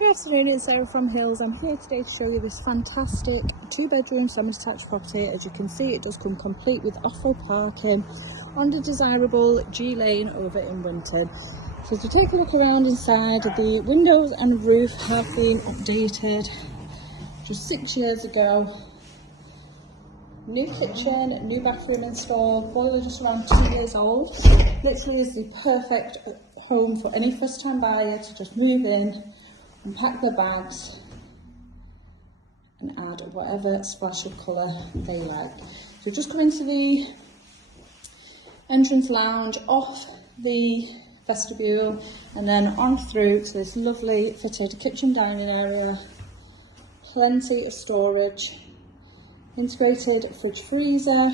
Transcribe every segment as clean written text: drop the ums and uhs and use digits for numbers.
Good afternoon, it's Sarah from Hills. I'm here today to show you this fantastic 2-bedroom semi-detached property. As you can see, it does come complete with off-road parking on the desirable G Lane over in Monton. So to take a look around inside, the windows and roof have been updated just 6 years ago. New kitchen, new bathroom installed, boiler just around 2 years old. Literally is the perfect home for any first-time buyer to just move in, unpack their bags and add whatever splash of colour they like. So just come into the entrance lounge, off the vestibule and then on through to this lovely fitted kitchen dining area, plenty of storage, integrated fridge freezer.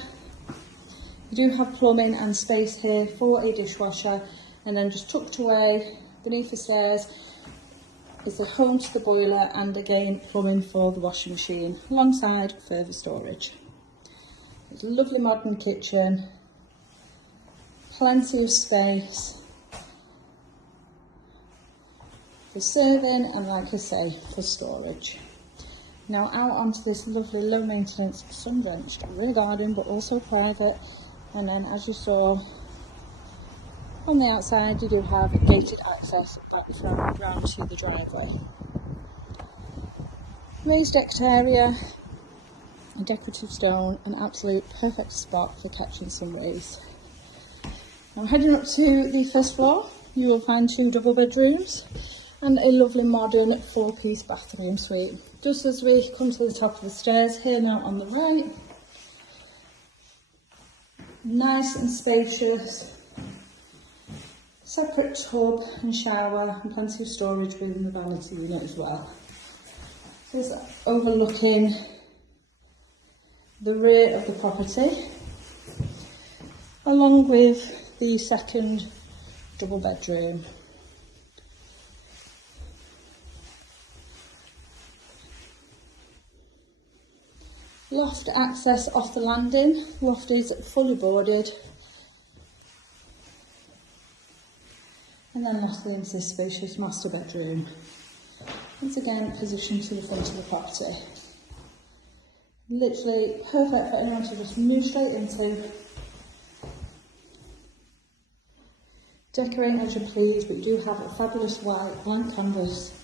You do have plumbing and space here for a dishwasher, and then just tucked away beneath the stairs is the home to the boiler and again plumbing for the washing machine alongside further storage. It's a lovely modern kitchen, plenty of space for serving and, like I say, for storage. Now out onto this lovely low maintenance sun drenched rear garden, but also private, and then as you saw on the outside, you do have gated access back from round to the driveway. Raised decked area, a decorative stone, an absolute perfect spot for catching some rays. Now heading up to the first floor, you will find 2 double bedrooms and a lovely modern 4-piece bathroom suite. Just as we come to the top of the stairs here now on the right, nice and spacious. Separate tub and shower and plenty of storage within the vanity unit as well. This is overlooking the rear of the property, along with the second double bedroom. Loft access off the landing. Loft is fully boarded. And then lastly into this spacious master bedroom. Once again, positioned to the front of the property. Literally perfect for anyone to just move straight into. Decorate as you please, but you do have a fabulous white blank canvas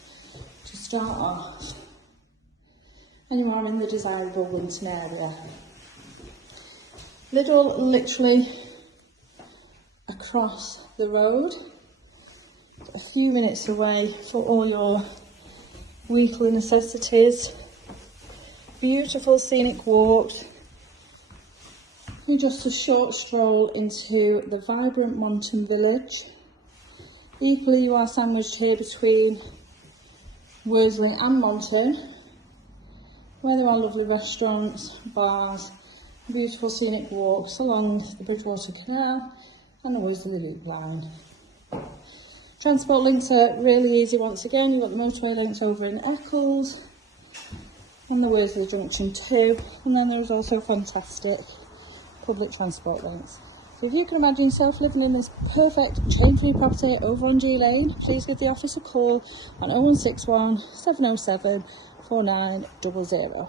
to start off. And you are in the desirable Monton area. Lidl literally across the road. A few minutes away for all your weekly necessities. Beautiful scenic walks. And just a short stroll into the vibrant Monton village. Equally, you are sandwiched here between Worsley and Monton, where there are lovely restaurants, bars, beautiful scenic walks along the Bridgewater Canal and the Worsley Loop line. Transport links are really easy once again. You've got the motorway links over in Eccles and the Worsley Junction too, and then there's also fantastic public transport links. So if you can imagine yourself living in this perfect chain-free property over on G Lane, please give the office a call on 0161 707 4900.